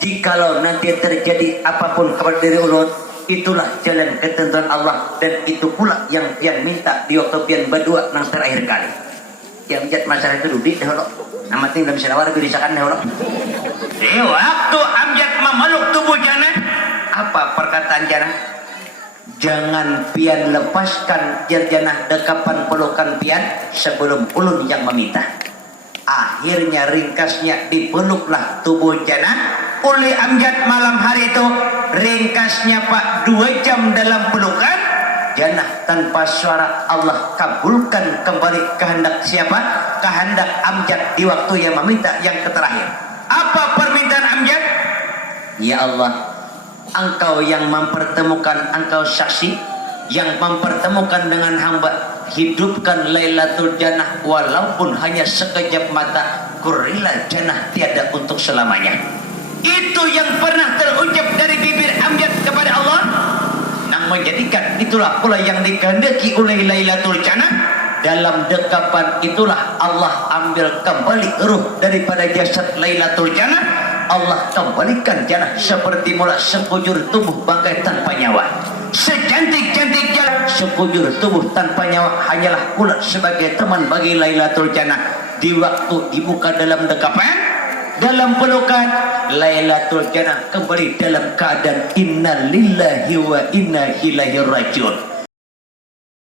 Jikalau nanti terjadi apapun kepada diri ulun, itulah jalan ketentuan Allah, dan itu pula yang pian minta di waktu pian berdua nang terakhir kali. Yang jat masalah itu dudik deh lo. Nama tinggal bisa nawar birisakan deh lo. Di waktu amjad memeluk tubuh jana, apa perkataan jana? Jangan pian lepaskan janah dekapan pelukan pian sebelum ulun yang meminta. Akhirnya ringkasnya dipeluklah tubuh jana oleh amjad malam hari itu. Ringkasnya Pak 2 jam dalam pelukan jannah tanpa suara. Allah kabulkan kembali kehendak siapa? Kehendak amjad di waktu yang meminta yang terakhir. Apa permintaan amjad? Ya Allah, Engkau yang mempertemukan, Engkau saksi yang mempertemukan dengan hamba. Hidupkan Lailatul Jannah walaupun hanya sekejap mata. Kurila jannah tiada untuk selamanya. Itu yang pernah terucap dari bibir amjad kepada Allah, yang menjadikan itulah pula yang dikehendaki oleh Lailatul Jannah. Dalam dekapan itulah Allah ambil kembali ruh daripada jasad Lailatul Jannah. Allah kembalikan jannah seperti mula, sekujur tubuh bangkai tanpa nyawa. Secantik-cantik jannah, sekujur tubuh tanpa nyawa hanyalah pula sebagai teman bagi Lailatul Jannah. Di waktu dibuka dalam dekapan, dalam pelukan, Lailatul Jannah kembali dalam keadaan inna lillahi wa inna ilaihi rajiun.